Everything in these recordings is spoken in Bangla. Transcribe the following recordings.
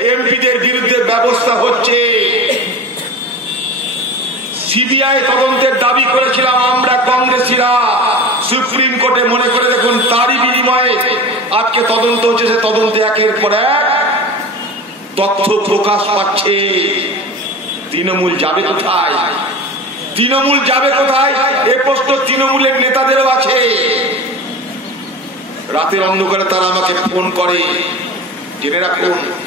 এমপিদের বিরুদ্ধে ব্যবস্থা হচ্ছে। সিবিআই তদন্তের দাবি করেছিলাম আমরা কংগ্রেসীরা। সুপ্রিম কোর্টে মনে করে দেখুন, তারই বিনিময়ে আজকে তদন্ত হচ্ছে, সে তদন্তে একের পর এক তথ্য প্রকাশ পাচ্ছে। তৃণমূল যাবে কোথায়? তৃণমূল যাবে কোথায়? এ প্রশ্ন তৃণমূলের নেতাদেরও আছে। রাতের অন্ধকারে তারা আমাকে ফোন করে। জেনে রাখুন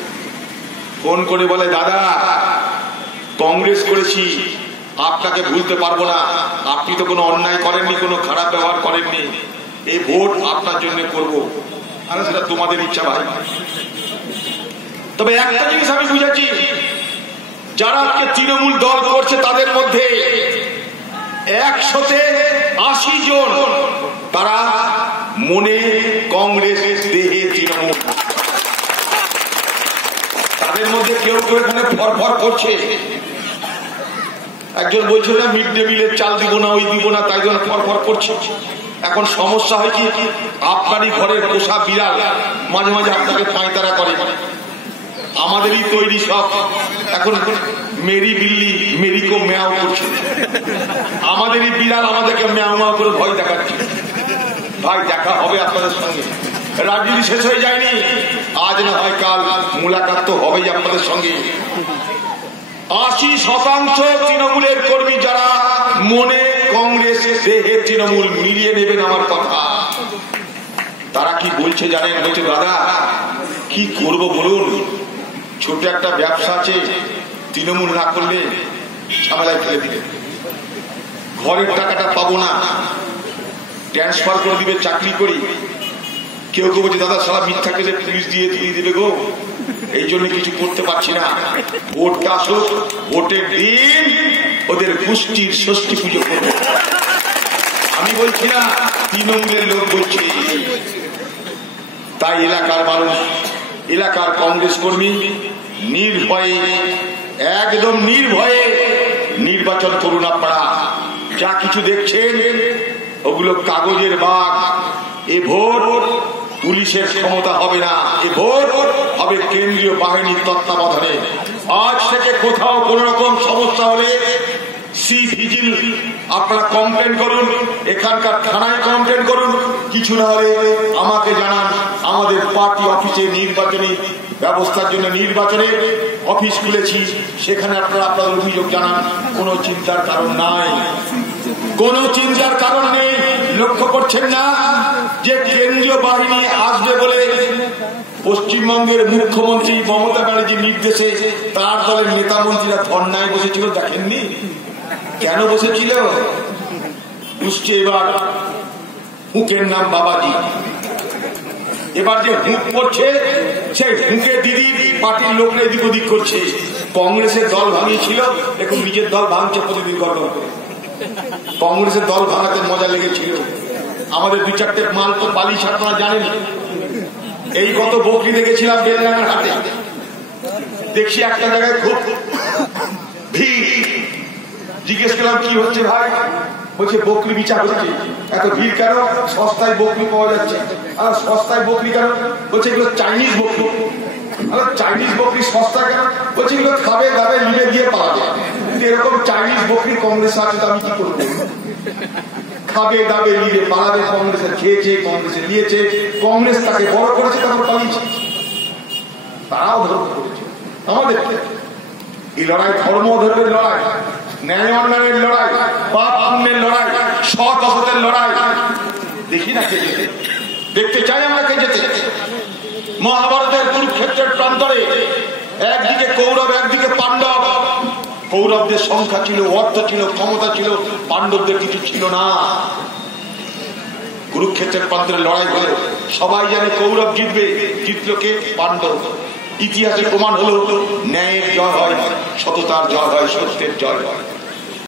ফোন করে বলে, দাদা, কংগ্রেস করেছি। আপনাকে ভুলতে পারব না। আপনি তো কোনো অন্যায় করেননি, কোনো খারাপ ব্যবহার করেননি। এই ভোট আপনার জন্য করব। আরে, সেটা তোমাদের ইচ্ছা ভাই। তবে একটা জিনিস আমি বুঝেছি। যারা আজকে তৃণমূল দল করছে, তাদের মধ্যে একশোতে আশি জন, তারা মনে কংগ্রেস দেহে তৃণমূল। তাদের মধ্যে কেউ কেউ এখানে ফরফর করছে। একজন বলছিল, না, মিড ডে মিলের চাল দিব না, ওই দিব না, তাই জন্য ফরফর করছে। এখন সমস্যা হয় কি, আপনারই ঘরের পোষা বিড়াল মাঝে মাঝে আপনাকে পাঁয়তারা করে। আমাদেরই তৈরি সব। এখন মেরি বিল্লি, মেরিকো ম্যাও করছে। আমাদেরই বিড়াল আমাদেরকে ম্যাও ম্যাও করে ভয় দেখাচ্ছে। ভাই, দেখা হবে আপনাদের সঙ্গে। রাজনীতি শেষ হয়ে যায়নি। আজ না হয় কাল মুলাকাত তো হবেই আপনাদের সঙ্গে। আশি শতাংশ তৃণমূলের কর্মী যারা মনে কংগ্রেস দেহে তৃণমূল মিলিয়ে নেবেন আমার কথা। তারা কি বলছে জানেন? বলছে, দাদা, কি করব বলুন? ছোট একটা ব্যবসা আছে, তৃণমূল না করলে ঝামেলায় ফেলে দিবে। ঘরের টাকাটা পাবো না। ট্রান্সফার করে দিবে, চাকরি করি। কেউ কেউ বলছে, দাদা সারা মিথ্যা কেসে পুলিশ দিয়ে দিয়ে দিবে গো। এই জন্য কিছু করতে পারছি না। ভোটটা আসুক, ভোটের দিন ওদের গোষ্ঠীর ষষ্ঠী পুজো করব। আমি বলছি না, তৃণমূলের লোক বলছি। তাই এলাকার মানুষ, এলাকার কংগ্রেস কর্মী নির্ভয়ে, একদম নির্ভয়ে নির্বাচন করুন আপনারা। যা কিছু দেখছেন, ওগুলো কাগজের বাঘ এ ভোট পুলিশের ক্ষমতা হবে না। এ ভোট হবে কেন্দ্রীয় বাহিনীর তত্ত্বাবধানে। আজ থেকে কোথাও কোন রকম সমস্যা হলে সি ভিজিল। আপনারা কমপ্লেন করুন, এখানকার থানায় কমপ্লেন করুন। কিছু না হলে আমাকে জানান, আমাদের পার্টি অফিসে নির্বাচনী, ব্যবস্থার জন্য নির্বাচনের অফিস খুলেছি। সেখানে আপনারা আপনাদের অভিযোগ জানান। কোনো চিন্তার কারণ নাই। কোনো চিন্তার কারণ লক্ষ্য করছেন না যে কেন্দ্রীয় বাহিনী আসবে বলে পশ্চিমবঙ্গের মুখ্যমন্ত্রী মমতা ব্যানার্জির নির্দেশে তার দলের নেতা মন্ত্রীরা ধর্নায় বসেছিল, দেখেননি? কেন বসেছিল? বুঝছে এবার হুকের নাম বাবাজি। এবার যে হুক করছে, সেই হুকে দিদি পার্টির লোকরা এদিক ওদিক করছে। কংগ্রেসের দল ভাঙিয়েছিল এখন নিজের দল ভাঙছে, প্রতিদিন গড় করে। কংগ্রেসের দল ভাঙাতে মজা লেগেছিল। আমাদের দু চারটে মাল তো পালিশ আপনারা জানেন। এই গত বকরি দেখেছিলাম বেলডাঙ্গার হাটে। দেখছি একটা জায়গায় খুব ভিড়। জিজ্ঞেস করলাম, কি হচ্ছে ভাই? বলছে, বকরি বিচার হচ্ছে। এত ভিড় কেন? সস্তায় বকরি পাওয়া যাচ্ছে। আর সস্তায় বকরি কেন? বলছে, এগুলো চাইনিজ বকরি। এরকম চাইনিজ বকরি কংগ্রেস আছে আমি কি করব? খাবে, দাবে নিয়ে পালাবে খেয়েছে, কংগ্রেসে নিয়েছে, কংগ্রেস তাকে বড় করেছে, তারপর পালিয়েছে। তারাও করেছে। আমাদের এই লড়াই ধর্ম ধর্মের লড়াই, ন্যায় অন্যায়ের লড়াই, পাপ পুণ্যের লড়াই, সৎ অসতের লড়াই। দেখি না দেখতে চাই আমরা কে মহাভারতের কুরুক্ষেত্রের প্রান্তরে একদিকে কৌরব, একদিকে পাণ্ডব। কৌরবদের সংখ্যা ছিল, অর্থ ছিল, ক্ষমতা ছিল, পাণ্ডবদের কিছু ছিল না। কুরুক্ষেত্রের প্রান্তরে লড়াই হলো সবাই জানে কৌরব জিতবে। জিতল কে? পাণ্ডব। ইতিহাসে প্রমাণ হলো, ন্যায়ের জয় হয়, সততার জয় হয়, সত্যের জয় হয়।